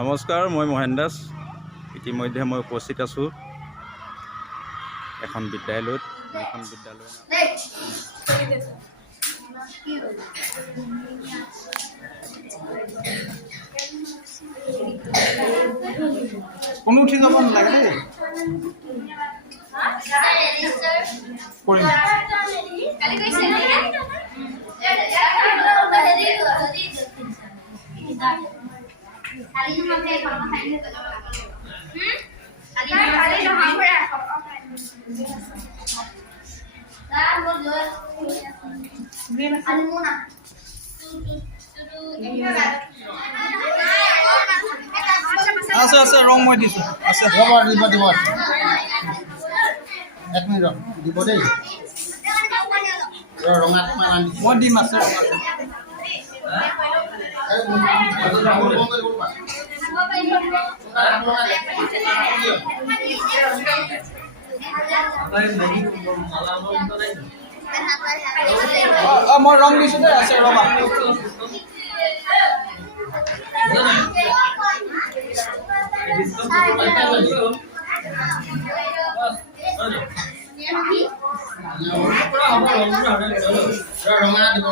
নমস্কাৰ, মই মহেন দাস। ইতিমধ্যে মই উপস্থিত আছোঁ এখন বিদ্যালয়ত। এখন বিদ্যালয় কোনো উঠি যাব নালাগে দেই। আছে আছে ৰং মই দিছোঁ। আছে দিব দিব 1 মিনিট দিব দেই। ৰঙাটো মই দিম। আছে মই ৰং দিছোঁ দেই। আছে ৰঙা ৰঙা দিব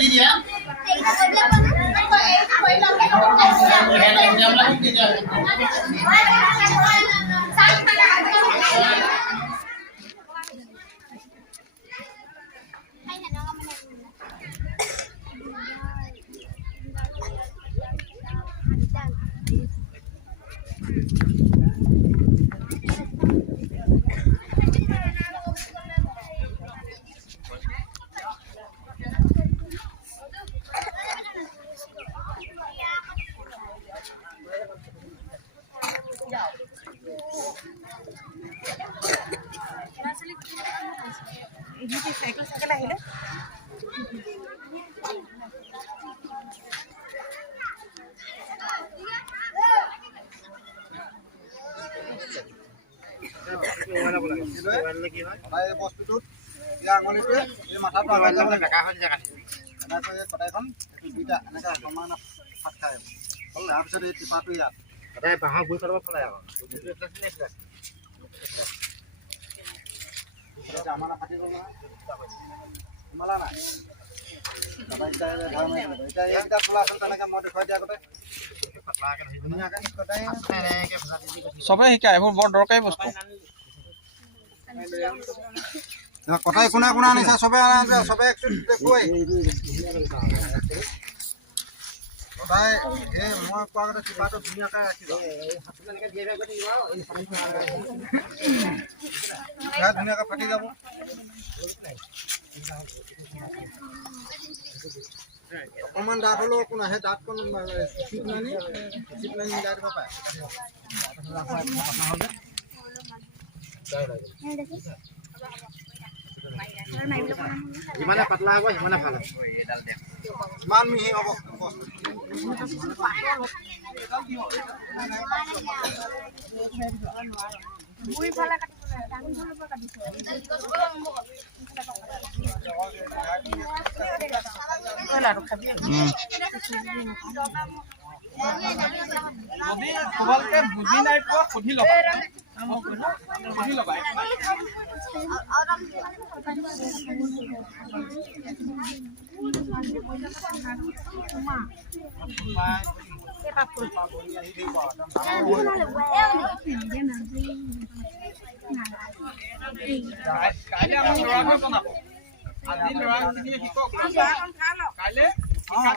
di dia. বস্তুটোত আঙুলিটোৱে এই মাথাটো আঙুলি বেকা হৈ যায় এনেকৈ কটাইখন দুইটা এনেকৈ সমান ফাট খাই হ'ল। তাৰপিছত এই টিপাটো ইয়াত কটাই বাঁহৰ গুৰি কাটিব পেলাই আকৌ আমাৰ ফাটি গ'ল নহয় সোমালা নাই। এতিয়া এইকেইটা খোলা আছিল তেনেকৈ মই দেখুৱাই দিয়া আগতে চবেই শিকায়। এইবোৰ বৰ দৰকাৰী বস্তু। কটাই কোনা কোনা আনিছা চবে চবে দেখুৱাই কটাই এই মই কোৱা আগতে টিপাটো ধুনীয়াকৈ ৰাখিব ধুনীয়াকৈ ফাটি যাব। অকণমান দাঁত হ'লেও একো নাই। সেই দাঁতকণ চিপ নানি মিলাই দিব পাৰে। যিমানে পাতলা হ'ব সিমানে ভাল হ'ব। ইমান মিহি হ'ব যদি তোমালোকে বুজি নাই পোৱা সুধি ল'বা। বহি ল'বা কাইলৈ আমাৰ ল'ৰাটোৱে বনাব আজি ল'ৰাখিনিয়ে শিকক কাইলৈ